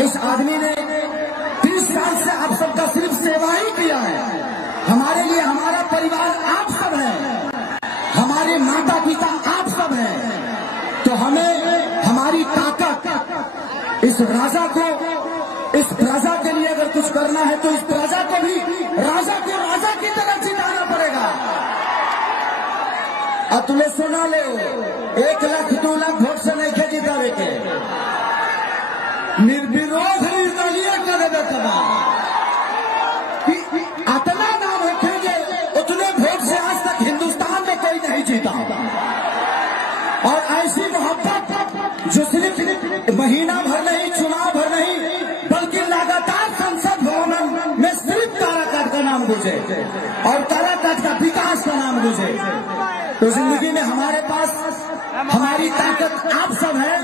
इस आदमी ने 30 साल से आप सबका सिर्फ सेवा ही किया है। हमारे लिए हमारा परिवार आप सब है, हमारे माता पिता आप सब हैं। तो हमें हमारी ताकत इस राजा को, इस प्रजा के लिए अगर कुछ करना है तो इस प्रजा को भी राजा को राजा की तरह जिताना पड़ेगा। अब तुम्हें सुना ले 1 लाख 2 लाख वोट से नहीं खे जितावे के, निर्विरोध निर्दलीय करे देखा कि अतना नाम रखेंगे उतने वोट से आज तक हिंदुस्तान में कोई नहीं जीता। और ऐसी मोहब्बत जो सिर्फ महीना भर नहीं, चुनाव भर नहीं, बल्कि लगातार संसद भवन में सिर्फ काराकाट का नाम गूंजे और काराकाट का विकास का नाम गूंजे। तो जिंदगी में हमारे पास हमारी ताकत आप सब है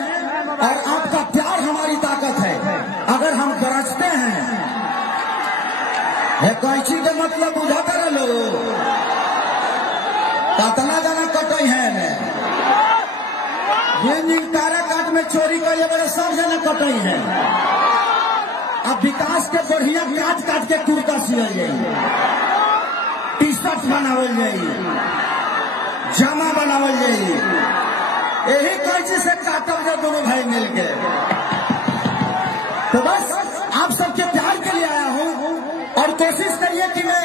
और आपका प्यार हमारी ताकत है। अगर हम गरजते हैं कैची के मतलब बुझा कर लो, कतना जाना कटई है ये काराकाट में चोरी कर बड़े सब जना कटई है। अब विकास के बढ़िया काट काट के कुर्ता सियल जाइए, टी शर्ट बनावल जाइए, जामा बनावल जाइए, यही कैसे से काटल जाए दोनों भाई मिलके। तो बस आप सबके प्यार के लिए आया हूं और कोशिश करिए कि मैं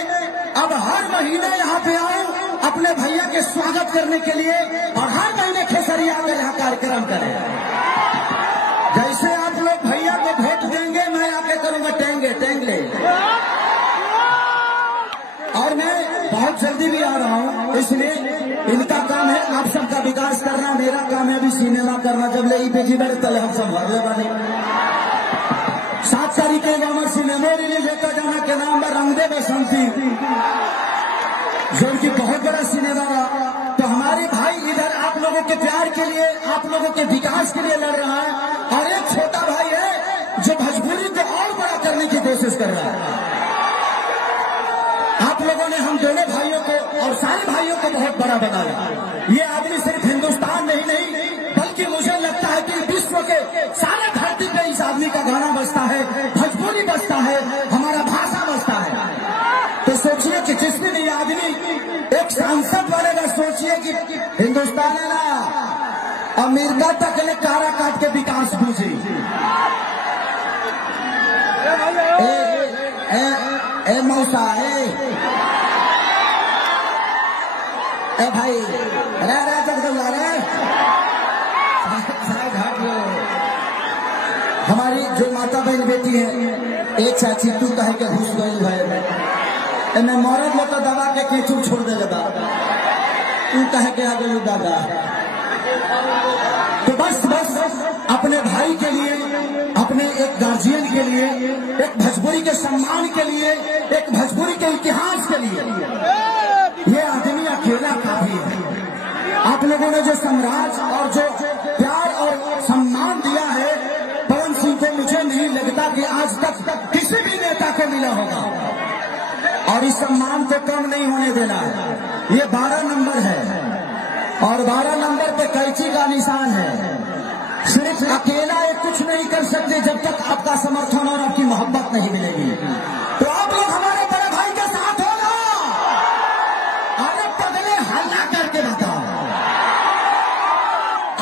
अब हर महीने यहाँ पे आऊं अपने भैया के स्वागत करने के लिए और हर महीने खेसरिया में यहाँ कार्यक्रम करें। जैसे आप लोग भैया को वोट देंगे मैं आके करूंगा टेंगे टेंगले। और मैं बहुत जल्दी भी आ रहा हूँ, इसलिए इनका काम है आप सबका विकास करना, मेरा काम है अभी सिनेमा करना। जब ले बेजी मेरे तले हम सब भर ले बने 7 तारीख के हमारे सिनेमा रिलीज होता जाना के नाम पर रंग दे बसंती, जो उनकी बहुत बड़ा सिनेमा रहा। तो हमारे भाई इधर आप लोगों के प्यार के लिए, आप लोगों के विकास के लिए लड़ रहा है और एक छोटा भाई है जो भोजपुरी को और बड़ा करने की कोशिश कर रहा है। आप लोगों ने हम दोनों भाइयों को और सारे भाइयों को बहुत बड़ा बनाया। ये आदमी सिर्फ हिंदुस्तान में ही नहीं बल्कि मुझे लगता है कि विश्व के सारे धरती पे इस आदमी का गाना बजता है, भोजपुरी बजता है, हमारा भाषा बजता है। तो सोचिए कि जिस दिन ये आदमी एक सांसद बनेगा, सोचिए कि हिंदुस्तान है ना अमेरिका तक ने काराकाट के विकास पूछी। ए मौसा ए भाई रे जगदल्ला रे हमारी जो माता बहन बेटी है एक चाची तू कहे के घुस गई है मैं मरद लोग दबा के केचू छोड़ दे लगा, तू कहे के आ गई दादा। तो बस अपने भाई के लिए, अपने एक गार्जियन के लिए, एक भोजपुरी के सम्मान के लिए, एक भोजपुरी के इतिहास के लिए ये आदमी अकेला काफी है। आप लोगों ने जो साम्राज्य और जो प्यार और सम्मान दिया है पवन सिंह को, मुझे नहीं लगता कि आज तक किसी भी नेता को मिला होगा और इस सम्मान को कम नहीं होने देना है। ये 12 नंबर है और 12 नंबर पे कैंची का निशान है। सिर्फ अकेला ये कुछ नहीं कर सकते जब तक आपका समर्थन और आपकी मोहब्बत नहीं मिलेगी। तो आप लोग हमारे बड़े भाई के साथ हो ना, अरे पगले हल्ला करके बताओ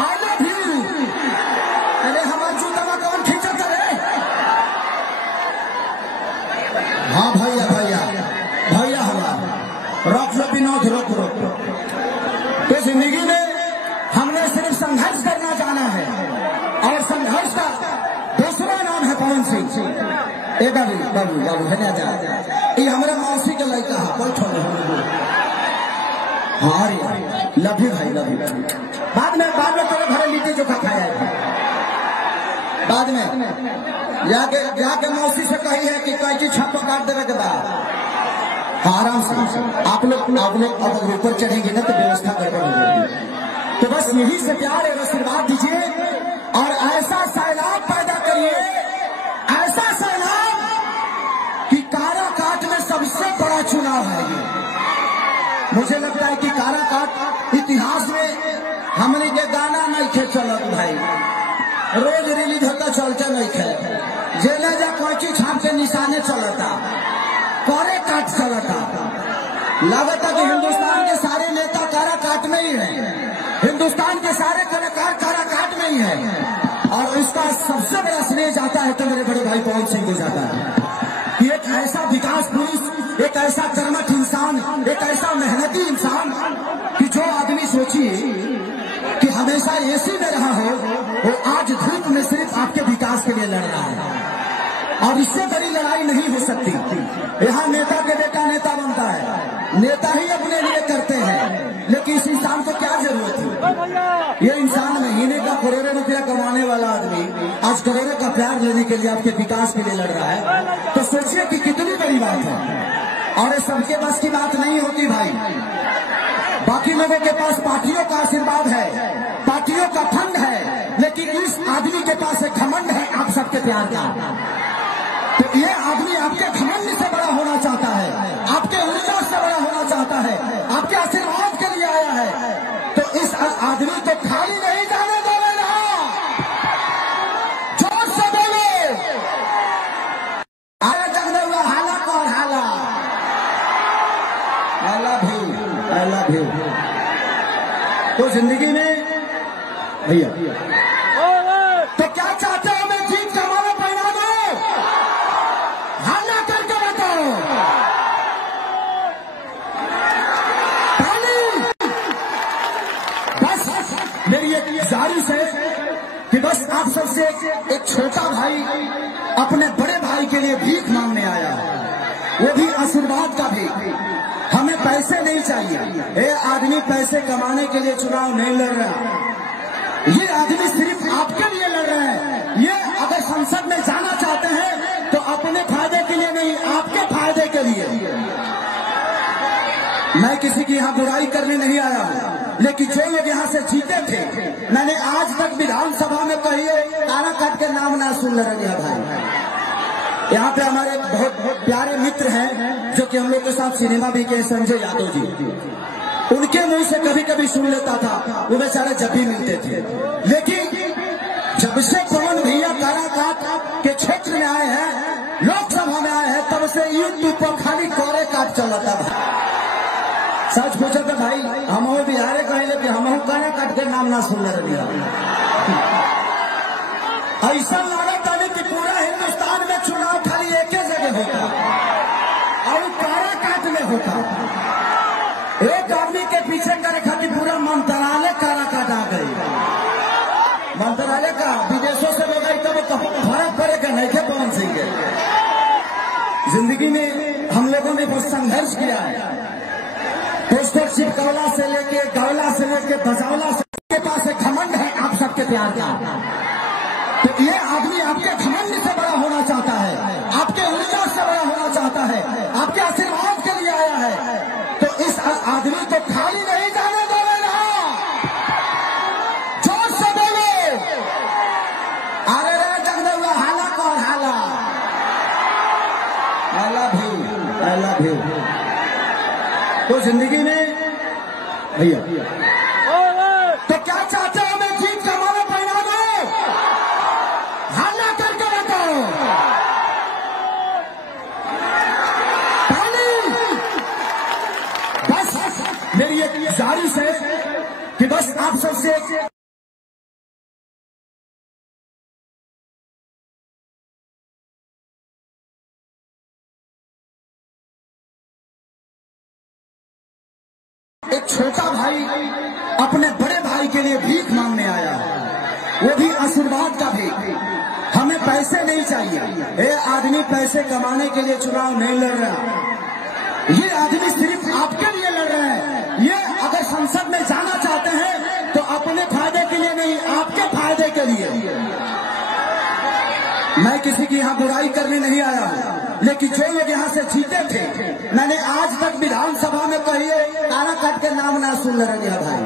आले भी। अरे हमारा जूता कौन खींचा करे? हाँ भैया भैया भैया हमारा रोक लो विनोद, रोक रोक। तो जिंदगी में हमने सिर्फ संघर्ष करना जाना है और संघर्ष का दूसरा नाम है पवन सिंह। ए बाबू बाबू बाबू है जा, ये हमारा मौसी के लड़का है, कोई छोड़ हाँ रे लव यू भाई लव यू। बाद में तेरे भरे लिट्टी चोखा खाया है। बाद में जाके मौसी से कही है कि कैची छत पर काट देने के बाद आराम से आप लोग अब ऊपर चढ़ेंगे ना तो व्यवस्था गड़बड़ हो जाएगी। तो बस यही से प्यार है, आशीर्वाद दीजिए और ऐसा सैलाब पैदा करिए, ऐसा सैलाब कि काराकाट में सबसे बड़ा चुनाव है ये। मुझे लगता है कि काराकाट इतिहास में हमने के गाना नहीं खे चलत भाई, रोज रिलीज होता चलते नहीं खे। कैची छाप के निशाने चलता, कोरे काट चलता। लगता कि हिंदुस्तान के सारे नेता कारा काट में ही है, हिंदुस्तान के सारे कलाकार कारा काट में ही है। और इसका सबसे बड़ा श्रेय जाता है तो मेरे बड़े भाई पवन सिंह को जाता है कि एक ऐसा विकास पुरुष, एक ऐसा कर्मठ इंसान, एक ऐसा मेहनती इंसान कि जो आदमी सोचिए कि हमेशा एसी में रहा हो, वो आज धूप में सिर्फ आपके विकास के लिए लड़ रहा है। और इससे बड़ी लड़ाई नहीं हो सकती। यहाँ नेता के बेटा नेता बनता है, नेता ही अपने लिए करते हैं, लेकिन इस इंसान को क्या जरूरत है? ये इंसान महीने का करोड़ों रुपया कमाने वाला आदमी आज करोड़ों का प्यार लेने के लिए आपके विकास के लिए लड़ रहा है, तो सोचिए कि कितनी बड़ी बात है। और ये सबके बस की बात नहीं होती भाई। बाकी लोगों के पास पार्टियों का आशीर्वाद है, पार्टियों का फंड है, लेकिन इस आदमी के पास एक घमंड है आप सबके प्यार का। तो ये आदमी आपके घमंड से बड़ा होना चाहता है, आपके ऊर्जा से बड़ा होना चाहता है, आपके आशीर्वाद के लिए आया है। तो इस आदमी को खाली नहीं जाने देना, जोर से बोलो, आया जगदम्बा हाला कौन हाला। I love you, I love you. तो जिंदगी में भैया तो क्या चाहते हो? मैं जीत का माला पहना दो, हाला करके बताओ। बस मेरी एक गुजारिश है कि बस आप सबसे एक छोटा भाई अपने बड़े भाई के लिए भीख मांगने आया है, वो भी आशीर्वाद का भीख। हमें पैसे नहीं चाहिए, ये आदमी पैसे कमाने के लिए चुनाव नहीं लड़ रहा, ये आदमी सिर्फ आपके लिए लड़ रहे हैं। ये अगर संसद में जाना चाहते हैं तो अपने फायदे के लिए नहीं, आपके फायदे के लिए। मैं किसी की यहाँ बुराई करने नहीं आया हूँ, लेकिन जो लोग यहाँ से जीते थे, मैंने आज तक विधानसभा में कहिए कारा काट के नाम ना सुन रहे भाई। यहाँ पे हमारे बहुत प्यारे मित्र हैं जो कि हम लोग के साथ सिनेमा भी किए, संजय यादव जी, उनके मुंह से कभी कभी सुन लेता था, वो बेचारे जब भी मिलते थे। लेकिन जब से पवन भैया काराकाट के क्षेत्र में आए हैं, लोकसभा में आए हैं, तब से यूट्यूब पर खाली कोरे काट चलता था। सच पूछो तो भाई हम बिहारे कहे कि हम काराकाट के नाम ना सुन रहे। ऐसा लगता है कि पूरा हिंदुस्तान में चुनाव खाली एक ही जगह होता और काराकाट में होता। एक आदमी के पीछे करे खातिर पूरा मंत्रालय काराकाट आ गई। मंत्रालय का विदेशों से लोग आई तब फर्क पड़ेगा नहीं के पवन सिंह के। जिंदगी में हम लोगों ने बहुत संघर्ष किया है, पोस्टर चिपकौला से लेके गौला से लेके बजावला से, के पास एक घमंड है आप सबके प्यार का। तो ये आदमी आपके घमंड से बड़ा होना चाहता है, आपके ऊर्जा से बड़ा होना चाहता है, आपके आशीर्वाद के लिए आया है। तो इस आदमी को खाली नहीं जाने देना, जोर से बोलो, अरे रे जगदम्बा हाला कौन हाला। I love you, I love you. तो जिंदगी में भैया तो क्या चाहते हो? मैं जीत का माला पहना दो, हाला करके बताओ। बस मेरी एक गुजारिश है कि बस आप सबसे एक छोटा भाई अपने बड़े भाई के लिए भीख मांगने आया है, वो भी आशीर्वाद का भीख। हमें पैसे नहीं चाहिए, ये आदमी पैसे कमाने के लिए चुनाव नहीं लड़ रहा, ये आदमी सिर्फ आपके लिए लड़ रहे हैं। ये अगर संसद में जाना चाहते हैं तो अपने फायदे के लिए नहीं, आपके फायदे के लिए। मैं किसी की यहाँ बुराई करने नहीं आया हूँ, लेकिन जो लोग यहाँ से जीते थे, मैंने आज तक विधानसभा में कहिए काराकाट के नाम ना सुन रहे भाई।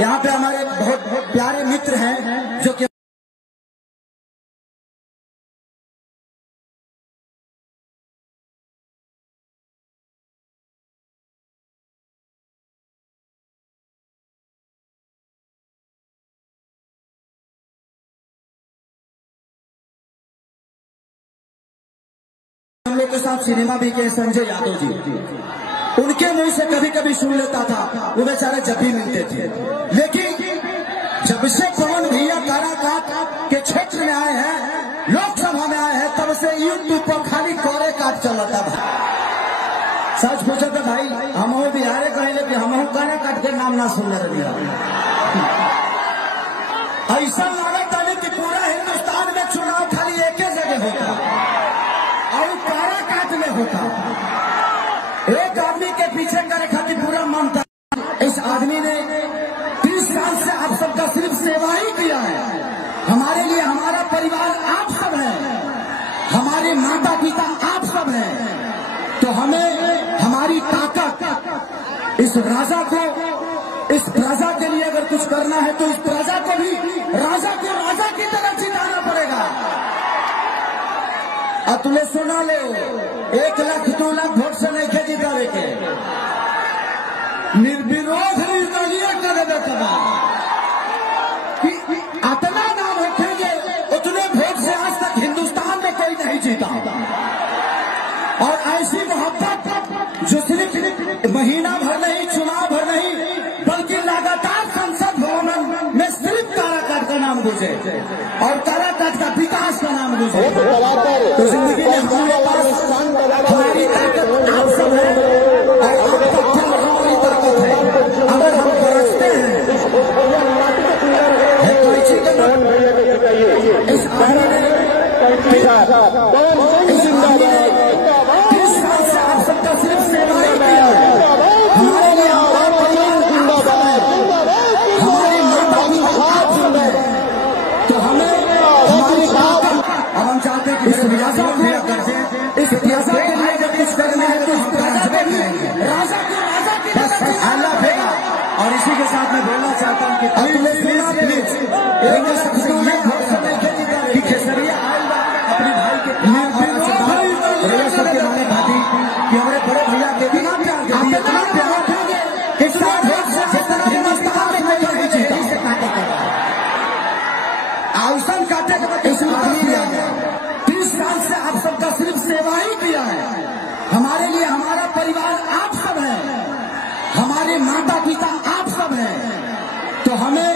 यहाँ पे हमारे बहुत प्यारे मित्र हैं जो कि लोग के साथ सिनेमा भी किए, संजय यादव जी, उनके मुंह से कभी कभी सुन लेता था, वो बेचारे जब भी मिलते थे। लेकिन जब से पवन भैया काराकाट के क्षेत्र में आए हैं, लोकसभा में आए हैं, तब से यूट्यूब पर खाली कोरे काट चलता था। सच पूछो तो भाई हम बिहारे कहे कि हम कारा काट के नाम ना सुन रहे। ऐसा लागत है कि पूरा हिंदुस्तान में चुनाव खाली एक ही जगह होता और कारा काट में होता। एक आदमी के पीछे करे खातिर पूरा मन था। इस आदमी ने 30 साल से आप सबका सिर्फ सेवा ही किया है। हमारे लिए हमारा परिवार आप सब है, हमारे माता पिता आप सब हैं। तो हमें हमारी ताकत इस राजा को, इस प्रजा के लिए अगर कुछ करना है तो इस प्रजा को भी राजा की तरह जिताना पड़ेगा। अब तुम्हें सुना ले 1 लाख 2 लाख वोट से नहीं खे जितावे के, निर्विरोध निर्दलीय कर देता कि इतना नाम रखेंगे उतने वोट से आज तक हिंदुस्तान में कोई नहीं जीता। और ऐसी मोहब्बत जो सिर्फ महीना भर नहीं, चुनाव भर नहीं, बल्कि लगातार संसद भवन में सिर्फ काराकाट का नाम गूंजे और काराकाट का विकास का नाम गूंजे। तो जिंदगी में हमारे पास हमारी ताकत आप सब है और आपका हमारी ताकत है। अगर हम गरजते हैं कोई चीज इस आदमी ने 30 साल से आप सबका सिर्फ सेवा ही किया है। हमारे लिए हमारा परिवार हमारी माता पिता आप सब है। तो हमें हमारी ताकत, अब हम चाहते हैं कि इस राजा को इस राजा के लिए अगर कुछ करना है तो हम राजा की बस आला फेंका। और इसी के साथ मैं बोलना चाहता हूँ कि खेसरिया अपने भाई के सबके माने खाती कि हमारे बड़े भैया के बिना प्यार के साथ हिंदुस्तान में कोई नहीं जीता। आउसन काटे के इस आदमी ने 30 साल से आप सबका सिर्फ सेवा ही किया है। हमारे लिए हमारा परिवार आप सब है, हमारे माता पिता आप सब हैं। तो हमें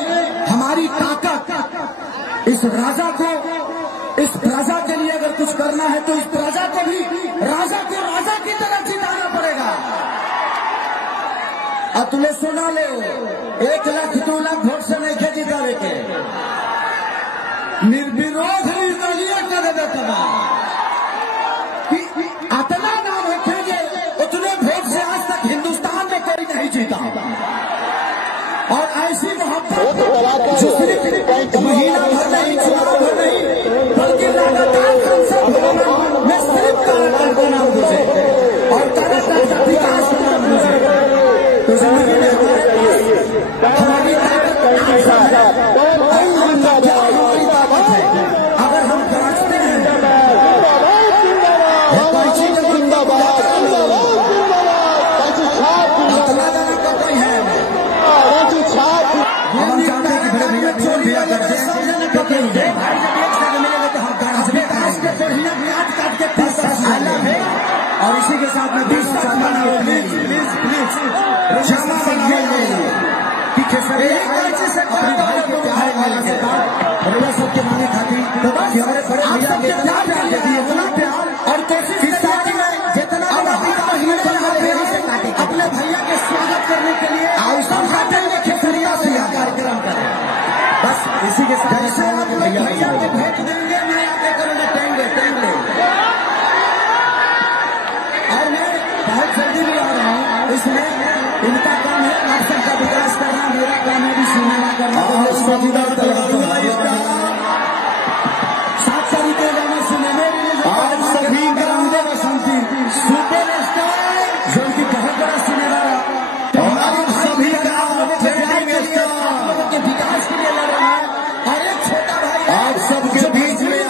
हमारी ताकत इस राजा को, इस प्रजा के लिए अगर कुछ करना है तो इस प्रजा को भी राजा की तरह जिताना पड़ेगा। अब तुम्हें सुना ले 1 लाख 2 लाख वोट से नहीं खे जितावे के, निर्विरोध निर्दलीय कर देता कि इतना नाम रखेंगे उतने वोट से आज तक हिंदुस्तान में कोई नहीं जीता। और ऐसी मोहब्बत जो सिर्फ महीना भर नहीं, चुनाव भर नहीं, बल्कि लगातार संसद भवन में सिर्फ काराकाट का नाम गूंजे और काराकाट का विकास का नाम गूंजे। तो जिंदगी में हमारी ताकत आप सब है और हमारी ताकत है। अगर हम गरजते हैं कोई चीज अतला जाना का कोई है, हम चाहते हैं कि बड़े भैया छोड़ दिया करते हैं और इसी के साथ में प्लीज क्षमा बनाइए कि खेसरिया अपने भाई के प्यार भैया सबके माने खाती कि हमारे बड़े भैया के इतना प्यार देती है, इतना प्यार और कोशिश जितना अपने भैया के स्वागत करने के लिए आउसन काटेंगे खेसरिया से कार्यक्रम करें। बस इसी के साथ भैया को भेंट देंगे, मैं आके करूँगा टेंगे और मैं बहुत जल्दी भी आ रहा हूँ। इसलिए इनका काम है आप सबका विकास करना, मेरा काम है भी सिनेमा करना। 7 तरीके जाना सिनेमा आज सभी ग्रामीण बसंती सुपर स्टार जो कि बहुत बड़ा सिनेमा सभी के विकास के लिए लड़ रहा है और एक छोटा भाई आप सबके बीच में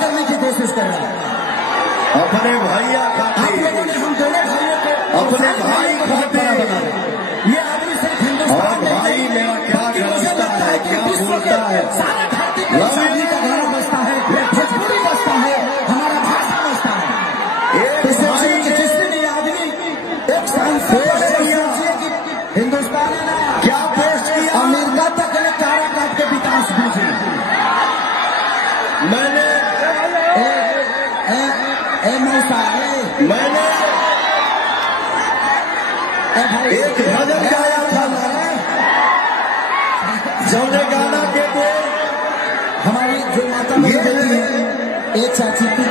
करने की कोशिश कर रहा है। अपने भैया आप लोगों ने हम दोनों भाइयों को अपने भाई बहुत बड़ा बना है। ये आदमी सिर्फ हिंदुस्तान भाई मेरा क्या लगता है, क्या बोलता है, सारा भारतीय का गाना बजता है, भोजपुरी बजता है, हमारा भाषा बजता है। मैंने एक भजन गाया था जौने गाना के बोल हमारी जो माता बेटी है एक चाची तू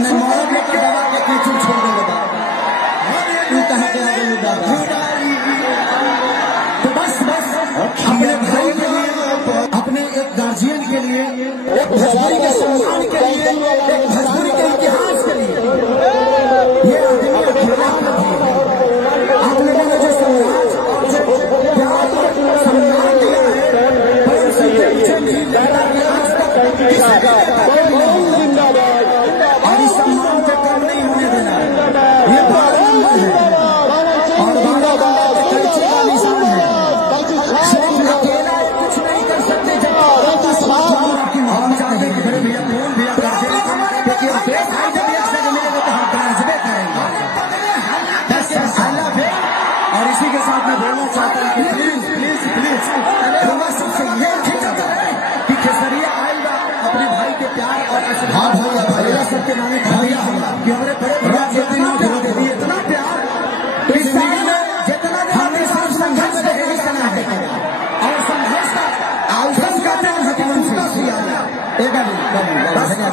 मैं मौत लेकर दबा के पीछे छोड़ दे बता तू कहाँ के आगे दादा। तो बस अपने भाई के लिए अपने एक गार्जियन के लिए एक भजपुरी के सम्मान के लिए एक भजपुरी के इतिहास के लिए ये आदमी अकेला नहीं है। आप लोगों ने जो समाज जो प्यार और सम्मान दिया है पर उससे पीछे नहीं जाता कि आज तक और इस सम्मान को कम नहीं होने देना। ये 12 नंबर है और 12 कैंची का निशान है। सिर्फ अकेला कुछ नहीं कर सकते जब आपकी हम चाहते हैं कि बड़े भैया कौन भैया क्योंकि देश भाई जब एक जगह मिलेगा तो हम गाजबे करेंगे और इसी के साथ मैं बोलना चाहता हूँ कि प्लीज मैं सबसे ये खिंचाता है कि केसरिया आएगा अपने भाई के प्यार और आशीर्वाद भैया सबके नामे भैया कि हमारे बड़े भैया जितना प्यार तो इस जिंदगी में जितना हमने साथ संघर्ष रहेगी चला है और संघर्ष का आउटकम का नाम है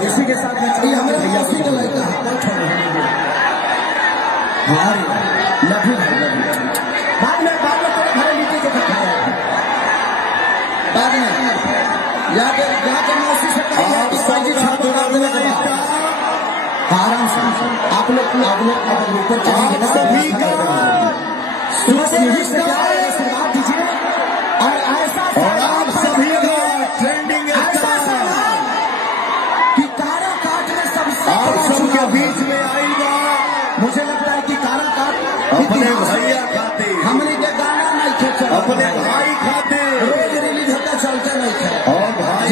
इसी के साथ हमारे भैया को लड़का है लभू बाद में थोड़े घरे लीची के खाया बाद में जाके मौसी से आराम से आप लोग ऊपर चढ़ेंगे सभी का आशीर्वाद दीजिए और ऐसा आप सभी का ट्रेंडिंग कि कारा काट में सबसे आप सबके बीच में आएगा। मुझे लगता है कि कारा काट अपने भैया खाते हमने के गाना नहीं खेच अपने भाई खाते रोज रिलीज होता चलते नहीं थे और भाई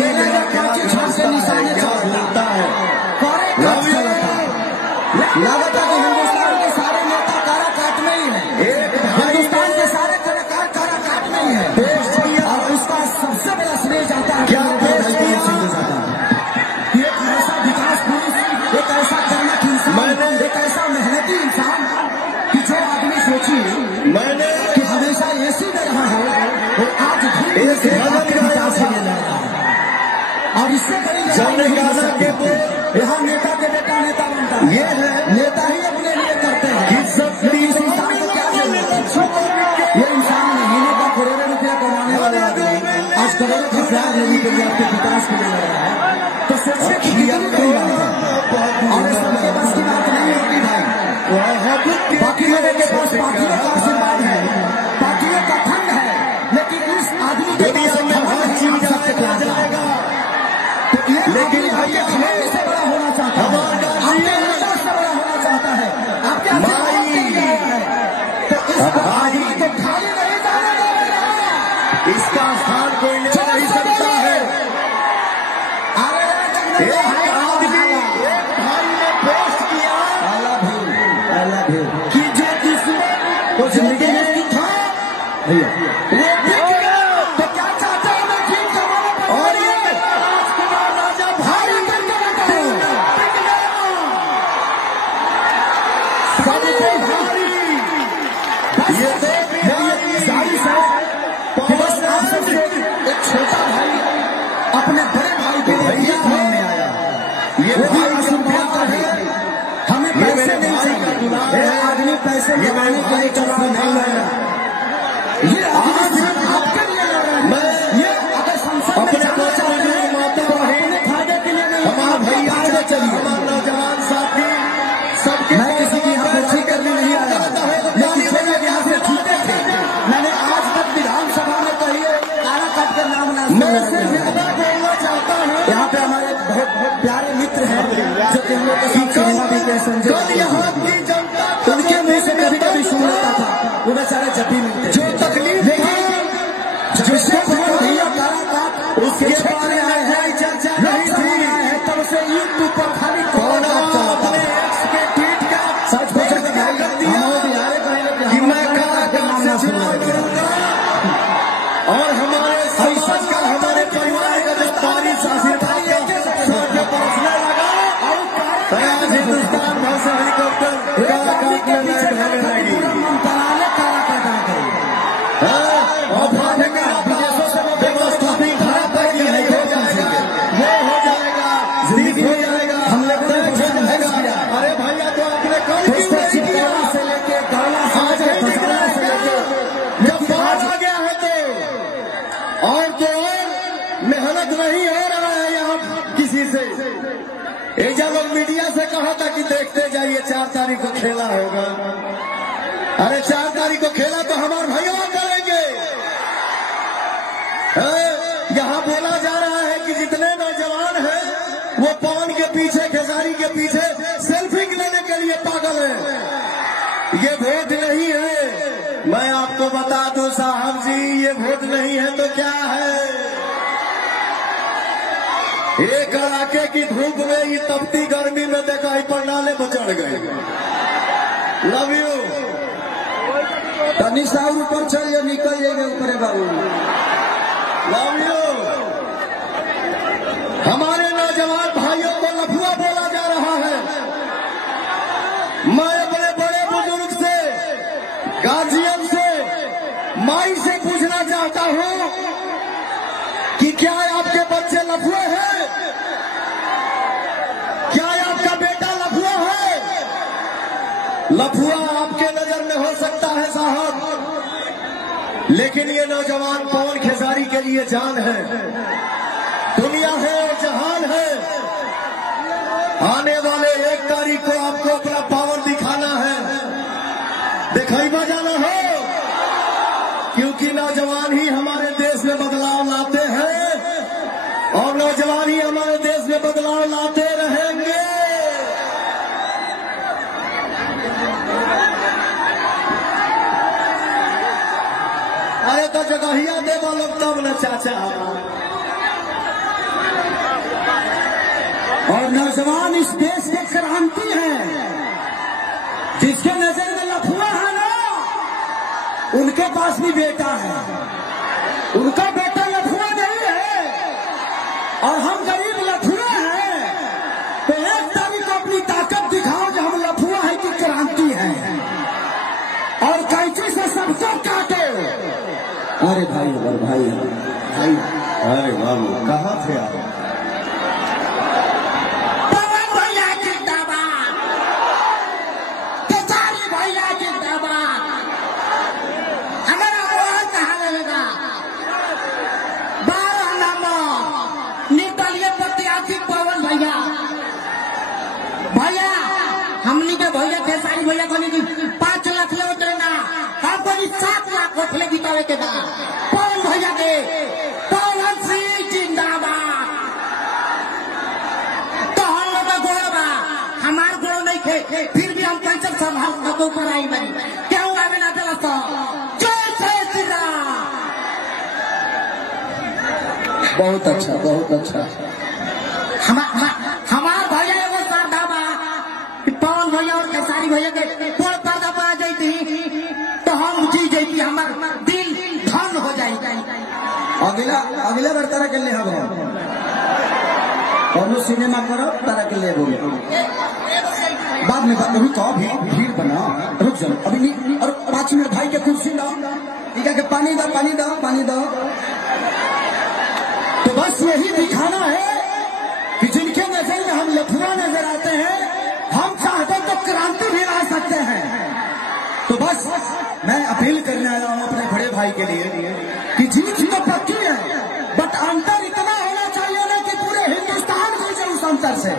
से निशाने चलता है लागत है कि हिंदुस्तान के सारे नेता कारा काट में ही है। हिंदुस्तान के सारे कलाकार कारा काट में ही है और उसका सबसे बड़ा श्रेय जाता है क्या एक ऐसा विकास पुरुष एक ऐसा कर्मठ इंसान एक ऐसा मेहनती इंसान कि जो आदमी सोची मैंने कि हमेशा ऐसी में रहा है वो आज विकास के लिए लड़ रहा है और इससे बड़ी यहाँ नेता के बेटा नेता बनता है। ये है नेता ही अपने लिए करते हैं इस इंसान को क्या ये इंसान नहीं नेता करोड़ों रुपया कमाने वाले आदमी आज करोड़ों का प्यार लेने के लिए आपके विकास के लिए लड़ रहा है तो सोचिए कि और सबके पास की बात नहीं होती भाई बाकी लोगों के पास बाकियों का आशीर्वाद है बाकियों का फंड है लेकिन इस आदमी के पास लेकिन आपके खबर से बड़ा होना चाहता है आपके नेता से बड़ा होना चाहता है आपके तो इस आदमी को खाली नहीं जाने देगा इसका स्थान कोई ले नहीं सकता है। एक भाई ने पोस्ट किया कि जो किस्मत को जिंदगी में था भैया तो क्या चाहते हैं मैं ठीक कमाना और ये एक छोटा भाई अपने बड़े भाई को भैया मानने आया ये भाई आशीर्वाद है हमें पैसे नहीं चाहिए आदमी पैसे कमाने के लिए चला नहीं लड़ रहा ये आदमी आपके लिए लड़ रहा है ये अगर संसद में जाना चाहते हैं तो अपने फायदे के लिए नहीं हमारा भैया आगे चलिए नौजवान साथी सबके मैं किसी की यहाँ अच्छी करने नहीं आया लेकिन यहाँ से छूटे थे मैंने आज तक विधानसभा में कहिए कारा काट के नाम ना मैं सिर्फ इतना बोलना चाहता हूँ यहाँ पे हमारे बहुत प्यारे मित्र हैं जो कि हम लोग के साथ सिनेमा भी के संजय उनके मुंह से कभी कभी सुन लेता था वो बेचारे जब भी मिलते जो तकलीफ जिससे भैया कारा काट उसके बारे आए हैं नहीं थी तब से यूट्यूब पर खाली सच पूछे कि मैं कारा काट से चुनाव करूंगा और हमारे संसद का हमारे परिवार का जो बारिश आशीर्वाद बरसने लगा मेहनत नहीं हो रहा है यहाँ किसी से। एक जब लोग मीडिया से कहा था कि देखते जाइए 4 तारीख को खेला होगा। अरे 4 तारीख को खेला तो हमारे भाइयों करेंगे। यहाँ बोला जा रहा है कि जितने नौजवान हैं वो पवन के पीछे, खेसारी के पीछे सेल्फी लेने के लिए पागल है। ये वोट नहीं है। मैं आपको बता दूं साहब जी, ये वोट नहीं है तो क्या है? एक कड़ाके की धूप में, ये तपती गर्मी में देखा ही पंडाले में चढ़ गए। Love you. तनी सा ऊपर चढ़िए, निकल जाएगा ऊपर बाबू। Love you. हमारे नौजवान भाइयों को लफुआ बोला जा रहा है। मैं अपने बड़े बुजुर्ग से, गार्जियन से, माई से पूछना चाहता हूं कि क्या आपके बच्चे लफुए हैं? क्या आपका बेटा लफुआ है? लफुआ आपके नजर में हो सकता है साहब, लेकिन ये नौजवान पवन खेसारी के लिए जान है, दुनिया है और जहान है। आने वाले 1 तारीख को आपको अपना पावर दिखाना है, दिखाई बजाना हो, क्योंकि नौजवान ही हमारे देश में बदलाव लाते हैं और नौजवान ही हमारे देश में बदलाव लाते रहेंगे। अरे तो जगहिया देवा लोग तब न चाचा। और नौजवान इस देश के क्रांति है। जिसके नजर में लफुआ है ना, उनके पास भी बेटा है। उनका बेटा लफुआ नहीं है और हम गरीब लफुआ हैं। तो 1 तारीख को अपनी ताकत दिखाओ कि हम लफुआ है कि क्रांति है, और कैंची से सबको काटे। अरे भाई, अरे भाई, भाई, अरे बाबू कहाँ थे आप? भैया हमनी के भैया खेसारी भैया को 5 लाख ले देना, हमको 7 लाख वोट ले जितावे के बाद पवन भैया के। पवन सिंह जिंदाबाद। तो हम लोग का गोड़ बा, हमार गोड़ नहीं थे, फिर भी हम कैसे संभाल को ऊपर आई नहीं। क्यों आगे ना चला तो जय जय श्री राम। बहुत अच्छा, बहुत अच्छा। हमार भैया एगो श्रद्धा बा, पवन भैया और खेसारी भैया के पोल पर्दा पा जाती तो हम जी जाती, हमार दिल धन हो जाए। अगला बार तारा के ले हम सिनेमा करो, तारा के ले बाद में अभी तो भीड़ बना, रुक जाओ अभी नहीं। और 5 मिनट भाई के कुर्सी लाओ, ठीक है? पानी दो, पानी दो, पानी दो। तो बस यही दिखाना है कि जिनके नजर में हम लफुआ नजर आते हैं, हम चाहते तो क्रांति भी ला सकते हैं। तो बस मैं अपील करने आया हूं अपने बड़े भाई के लिए कि जीत तो पक्की है, बट अंतर इतना होना चाहिए ना कि पूरे हिंदुस्तान को जो उस अंतर से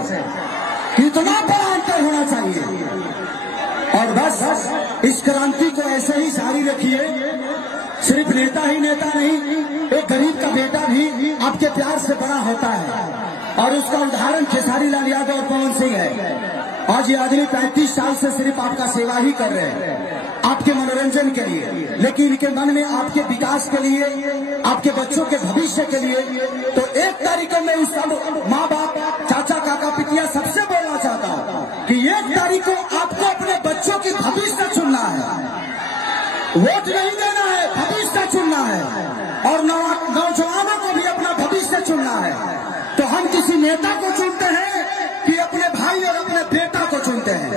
इतना बड़ा अंतर होना चाहिए। और बस इस क्रांति को ऐसे ही जारी रखिए। सिर्फ नेता ही नेता नहीं, एक गरीब का बेटा भी आपके प्यार से बड़ा होता है, और उसका उदाहरण खेसारी लाल यादव और पवन सिंह है। आज ये आदमी 35 साल से सिर्फ आपका सेवा ही कर रहे हैं, आपके मनोरंजन के लिए, लेकिन इनके मन में आपके विकास के लिए, आपके बच्चों के भविष्य के लिए। तो 1 तारीख को मैं उस सब माँ बाप, चाचा, काका, पितिया सबसे बोलना चाहता हूँ कि 1 तारीख को आपको अपने बच्चों की भविष्य चुनना है, वोट नहीं देना है, भविष्य चुनना है, और नौजवानों को भी अपना भविष्य चुनना है। तो हम किसी नेता को चुनते हैं कि अपने भाई और अपने बेटा को चुनते हैं।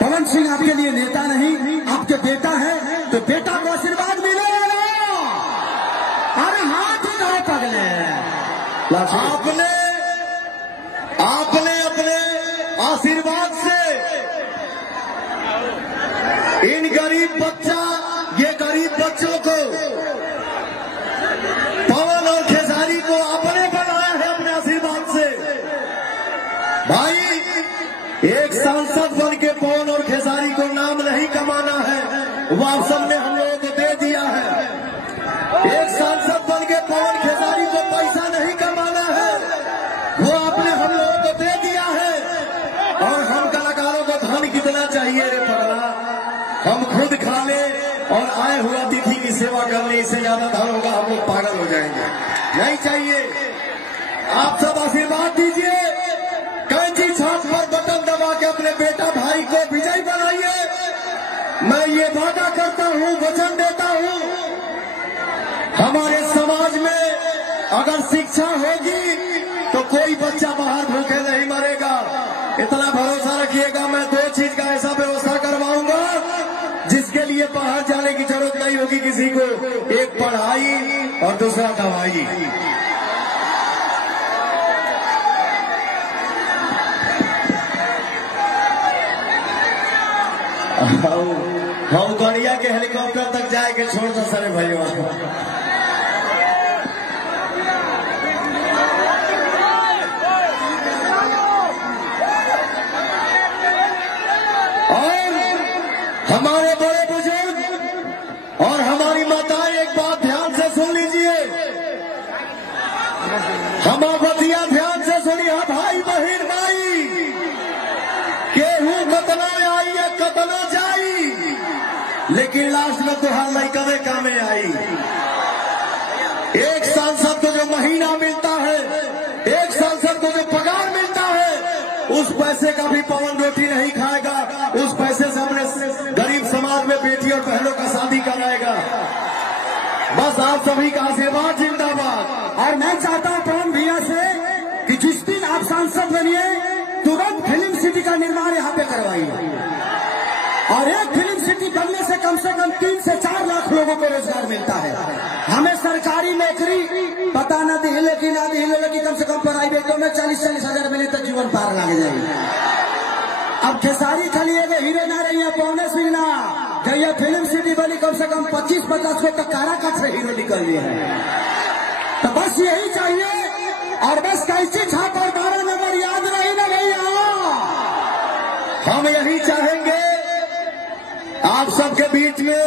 पवन सिंह आपके लिए नेता नहीं, आपके बेटा है, तो बेटा को आशीर्वाद मिलेगा ना। अरे हाथ ही गाँव पगले आपने अपने आशीर्वाद से इन गरीब बच्चों को, पवन और खेसारी को अपने बना एक सांसद बन के पवन और खेसारी को नाम नहीं कमाना है, वो आप सबने हम लोगों को दे दिया है। एक सांसद बन के पवन खेसारी को पैसा नहीं कमाना है, वो आपने हम लोगों को दे दिया है। और हम कलाकारों को धन कितना चाहिए रे पगला, हम खुद खा ले और आए हुआ अतिथि की सेवा करने, इससे ज्यादा धन होगा हम लोग पागल हो जाएंगे। नहीं चाहिए। आप सब आशीर्वाद दीजिए, कैंची छाप पर बटन दबा के अपने बेटा भाई को विजयी बनाइए। मैं ये वादा करता हूँ, वचन देता हूँ, हमारे समाज में अगर शिक्षा होगी तो कोई बच्चा बाहर भूखे नहीं मरेगा। इतना भरोसा रखिएगा। मैं 2 चीज का ऐसा व्यवस्था करवाऊंगा जिसके लिए बाहर जाने की जरूरत नहीं होगी किसी को। एक पढ़ाई और दूसरा दवाई। हम गड़िया के हेलीकॉप्टर तक जाएंगे, छोड़ दो सारे भाइयों। और हमारे बड़े बुजुर्ग और हमारी माताएं एक बात ध्यान से सुन लीजिए, हम बतिया ध्यान से सुनिए। भाई बहन भाई, केहू कतना आई है कतना जाई, लेकिन लास्ट में तो हर लड़का कामे आई। एक सांसद को जो महीना मिलता है, एक सांसद को जो पगार मिलता है, उस पैसे का भी पवन रोटी नहीं खाएगा। उस पैसे से अपने गरीब समाज में बेटी और बहनों का शादी कराएगा। बस आप सभी का आशीर्वाद जिंदाबाद। और मैं चाहता हूं पवन भैया से कि जिस दिन आप सांसद बनिए तुरंत फिल्म सिटी का निर्माण यहाँ पे करवाइए। और एक फिल्म सिटी बनने से कम 3 से 4 लाख लोगों को रोजगार मिलता है। हमें सरकारी नौकरी पता न दिले कि ना दिले, लेकिन कम से कम प्राइवेटों में 40-40 हजार मिले तो जीवन पार लग जाएगी। अब खेसारी खाली एगो हीरो ना रही है, पवने सिंह ना, जब यह फिल्म सिटी बनी कम से कम 25-50 को तो काराकाट से हीरो निकल लिए हैं। तो बस यही चाहिए। और बस कैसी छाप और 12 नंबर याद रही ना भैया। हम यही चाहेंगे आप सबके बीच में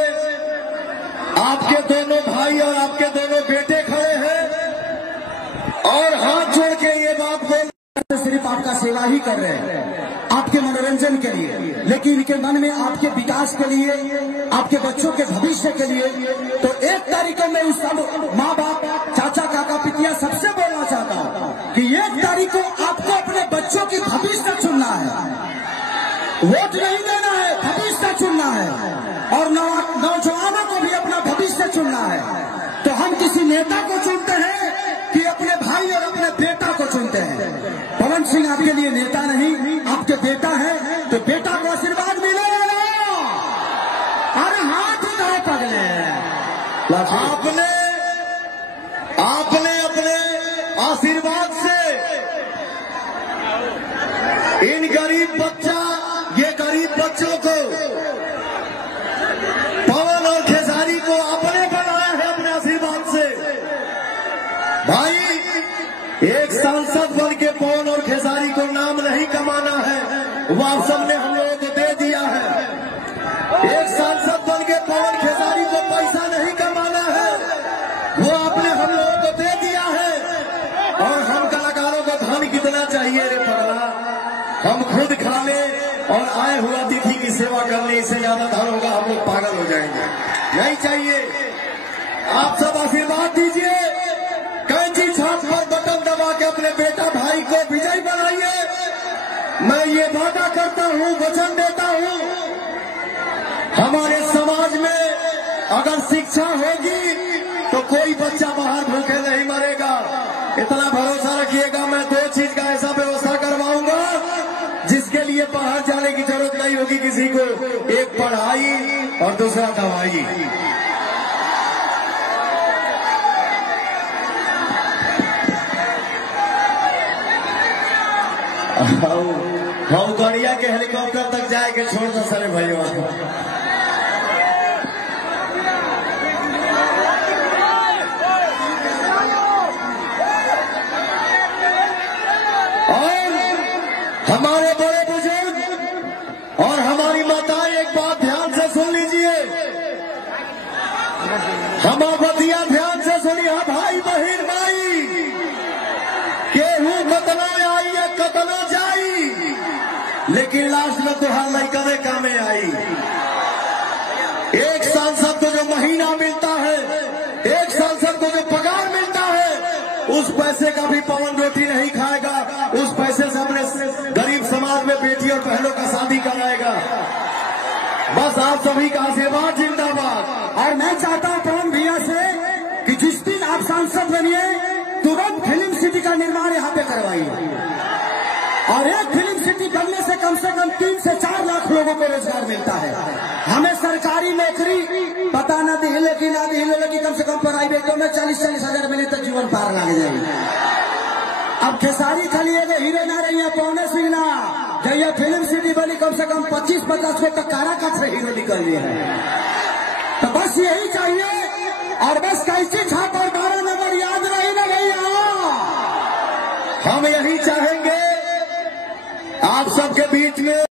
आपके दोनों भाई और आपके दोनों बेटे खड़े हैं और हाथ जोड़ के ये बात बोल, सिर्फ आपका सेवा ही कर रहे हैं, आपके मनोरंजन के लिए, लेकिन इनके मन में आपके विकास के लिए, आपके बच्चों के भविष्य के लिए। तो 1 तारीख को मैं उस सब माँ बाप, चाचा, काका, पितिया सबसे बोलना चाहता हूँ कि 1 तारीख को आपको अपने बच्चों की भविष्य चुनना है। वोट नहीं देना है, भविष्य चुनना है। और नौजवानों को भी अपना भविष्य चुनना है। तो हम किसी नेता को चुनते हैं कि अपने भाई और अपने बेटा को चुनते हैं। पवन सिंह आपके लिए नेता नहीं, आपके बेटा है, तो बेटा को आशीर्वाद मिलेगा ना। अरे हाथ उठाए पगले। आपने अपने आशीर्वाद से इन गरीब बच्चों को, पवन और खेसारी को आपने बनाया है अपने आशीर्वाद से। भाई, एक सांसद बन के पवन और खेसारी को नाम नहीं कमाना है, वो आप सबने हम लोगों को दे दिया है। एक सांसद बन के पवन खेसारी को पैसा नहीं कमाना है, वो आपने हम लोगों को दे दिया है। और हम कलाकारों को धन कितना चाहिए रे पगला, हम खुद खा ले और आए हुआ अतिथि की सेवा करने, इससे ज्यादा धन होगा हम लोग पागल हो जाएंगे। नहीं चाहिए। आप सब आशीर्वाद दीजिए, कैंची छाप पर बटन दबा के अपने बेटा भाई को विजयी बनाइए। मैं ये वादा करता हूँ, वचन देता हूँ, हमारे समाज में अगर शिक्षा होगी तो कोई बच्चा बाहर भूखे नहीं मरेगा। इतना भरोसा रखिएगा। मैं 2 चीज का ऐसा व्यवस्था करवाऊंगा जिसके लिए बाहर जाने की जरूरत नहीं होगी किसी को। एक पढ़ाई और दूसरा दवाई। हम गड़िया के हेलीकॉप्टर तक जाएंगे, छोड़ दो सारे भाइयों। और हमारे बड़े बुजुर्ग केहू कतना आई या कतना जाई, लेकिन लास्ट में तो हर लड़का कामे आई। एक सांसद को जो महीना मिलता है, एक सांसद को जो पगार मिलता है, उस पैसे का भी पवन रोटी नहीं खाएगा। उस पैसे से अपने गरीब समाज में बेटी और बहनों का शादी कराएगा। बस आप सभी का आशीर्वाद जिंदाबाद। और मैं चाहता हूं पवन भैया से कि जिस दिन आप सांसद बनिए तुरंत फिल्म सिटी का निर्माण यहाँ पे करवाइए। और एक फिल्म सिटी बनने से कम 3 से 4 लाख लोगों को रोजगार मिलता है। हमें सरकारी नौकरी पता न दी लेकिन ना दी लेकिन कम से कम प्राइवेटों में 40-40 हजार मिले तो जीवन पार लग जाएगी। अब खेसारी खाली एगो हीरो ना रही है पवन सिंह ना, जब यह फिल्म सिटी बनी कम से कम 25-50 को तो काराकाट से हीरो निकल रही है। तो बस यही चाहिए और बस कैसी छाप और 12 नंबर याद रही ना भैया। हम यही चाहेंगे आप सबके बीच में